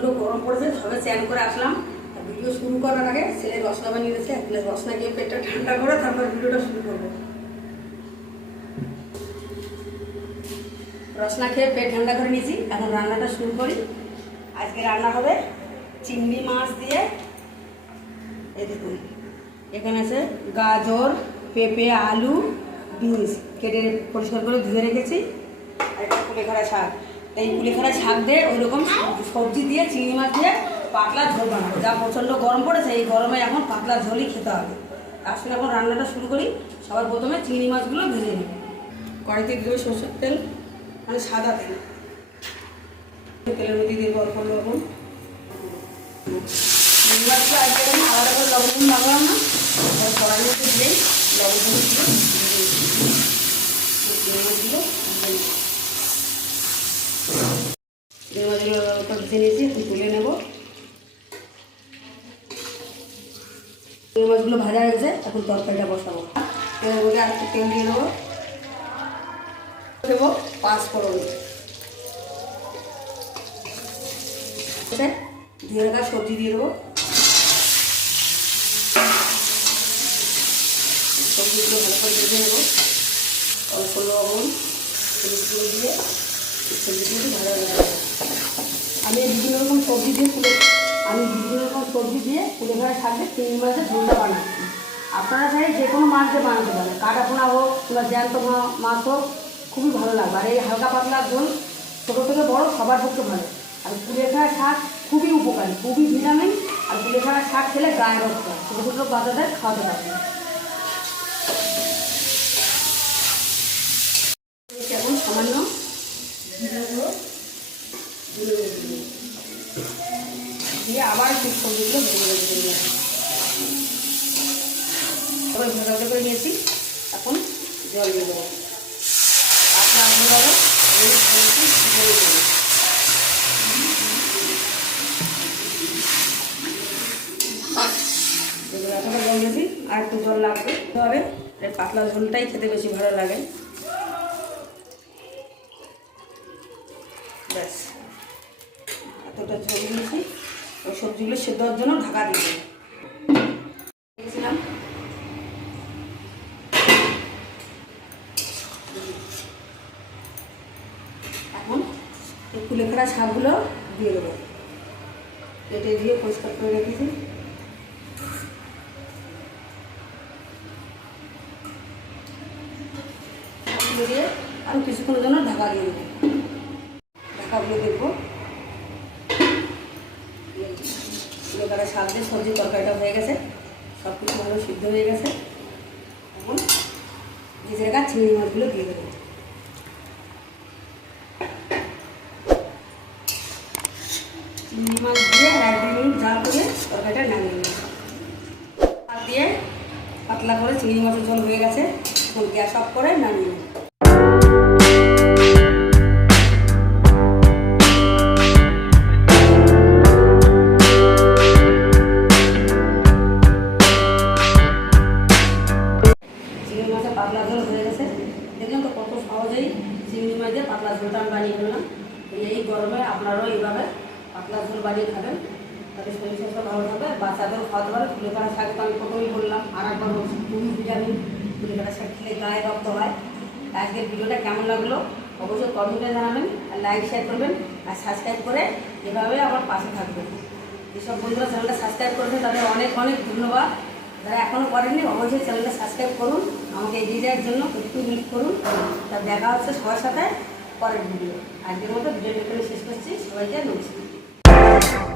প্রচণ্ড গরম পড়েছে, সবে চ্যান করে আসলাম। আর ভিডিও শুরু করার আগে ছেলে রসনা বানিয়ে দিয়েছে, এক প্লেট রসনা গিয়ে পেটটা ঠান্ডা করে, তারপর ভিডিওটা শুরু করব। রসনা খেয়ে পেট ঠান্ডা করে নিয়েছি, এখন রান্নাটা শুরু করি। আজকে রান্না হবে চিংড়ি মাছ দিয়ে। এই দেখুন, এখানে আছে গাজর, পেঁপে, আলু, বিনস। কেটে পরিষ্কার করে ধুয়ে রেখেছি। আর একটা কুলেখড়া শাক। এই কুলেখাড়া শাক দিয়ে ওই রকম সবজি দিয়ে, চিংড়ি মাছ দিয়ে পাতলা ঝোল বানাবো। যা প্রচণ্ড গরম পড়েছে, এই গরমে এখন পাতলা ঝোলই খেতে হবে। তার সঙ্গে এখন রান্নাটা শুরু করি। সবার প্রথমে চিংড়ি মাছগুলো ভেজে নিই কড়াইতে দিয়ে সরষের তেল মানে সাদা তেল। তেলের মধ্যে দিয়ে গল্প লবণ। আমি আলাদা করে লবণ লাগালাম না। কড়াইয়ের মধ্যে দিয়েই লবণ দিয়ে দিয়ে চিংড়ি মাছগুলো ভেজে নিই। মাছগুলো ভেজে এখন তুলে নেব। মাছগুলো ভাজা হয়ে গেছে এখন তরকারিটা বসাবো। তেলের মধ্যে আর একটু তেল দিয়ে দেবো। দেবো পাঁচ ফোড়ন। ধুয়ে রাখা সবজি দিয়ে দেবো। সবজিগুলো ভালো করে ভেজে নেব। অল্প লবণ, হলুদ আমি বিভিন্ন রকম সবজি দিয়ে তুলে আমি বিভিন্ন রকম সবজি দিয়ে তুলে ধরা থাকবে তিন মাছের ঝোলটা বানাচ্ছি। আপনারা চাই যে কোনো মাছ দিয়ে বানাতে পারেন। কাটা পোনা হোক কিংবা জ্যান্ত মাছ হোক, খুবই ভালো লাগবে আর এই হালকা পাতলা ঝোল ছোটো থেকে বড় সবার পক্ষে ভালো। আর কুলেখাড়া শাক খুবই উপকারী, খুবই ভিটামিন, আর কুলেখাড়া শাক খেলে গায়ে রক্ত ছোটো ছোটো বাচ্চাদের খাওয়াতে পারবে দিয়ে আবার একটু সবজিগুলো ভেজে ভেজে দিয়ে তারপরে ভাজা ভাজা করে নিয়েছি, এখন জল দিয়ে দেবো। আপনার দেবো এতটা জল দিয়েছি আর একটু জল লাগবে। হবে পাতলা ঝোলটাই খেতে বেশি ভালো লাগে। ব্যাস। এতটা ঝোল দিয়েছি ওই সবজিগুলো সেদ্ধ হওয়ার জন্য ঢাকা দিয়ে দিয়েছিলাম এখন এই কুলেখাড়া শাকগুলো দিয়ে দেবো। কেটে দিয়ে পরিষ্কার করে রেখেছি। দিয়ে আমি কিছুক্ষণের জন্য ঢাকা দিয়ে দেবো। ঢাকাগুলো দেখব। কুলেখাড়া শাক দিয়ে সবজি তরকারিটা হয়ে গেছে। সব কিছু ভালো সিদ্ধ হয়ে গেছে। এখন ভেজে রাখা চিংড়ি মাছগুলো দিয়ে দেবো। চিংড়ি মাছ দিয়ে এক মিনিট জাল করে তরকারিটা নামিয়ে নেব। হাত দিয়ে পাতলা করে চিংড়ি মাছের জল হয়ে গেছে। গ্যাস অফ করে নামিয়ে নেব। মাছ দিয়ে পাতলা ঝোলটা আমি বানিয়ে ফেললাম এই গরমে আপনারাও এইভাবে পাতলা ঝোল বানিয়ে খাবেন। তাতে শরীর স্বাস্থ্য ভালো থাকবে। বাচ্চাদেরও খাওয়াতে পারে ফুলে কাটা শাক তো আমি প্রথমেই বললাম। আর একবার বলছি, খুবই ভিটামিন। ফুলে কাটা শাক খেলে গায়ে রক্ত হয়। আজকের ভিডিওটা কেমন লাগল অবশ্যই কমেন্টে জানাবেন আর লাইক শেয়ার করবেন। আর সাবস্ক্রাইব করে এভাবে আমার পাশে থাকবেন। যেসব বন্ধুরা চ্যানেলটা সাবস্ক্রাইব করেছেন তাদের অনেক অনেক ধন্যবাদ। যারা এখনও করেননি, অবশ্যই চ্যানেলটা সাবস্ক্রাইব করুন, আমাকে এগিয়ে যাওয়ার জন্য একটু হেল্প করুন। তা দেখা হচ্ছে সবার সাথে পরের ভিডিও আজকের মতো ভিডিওটা শেষ করছি। সবাইকে নমস্কার।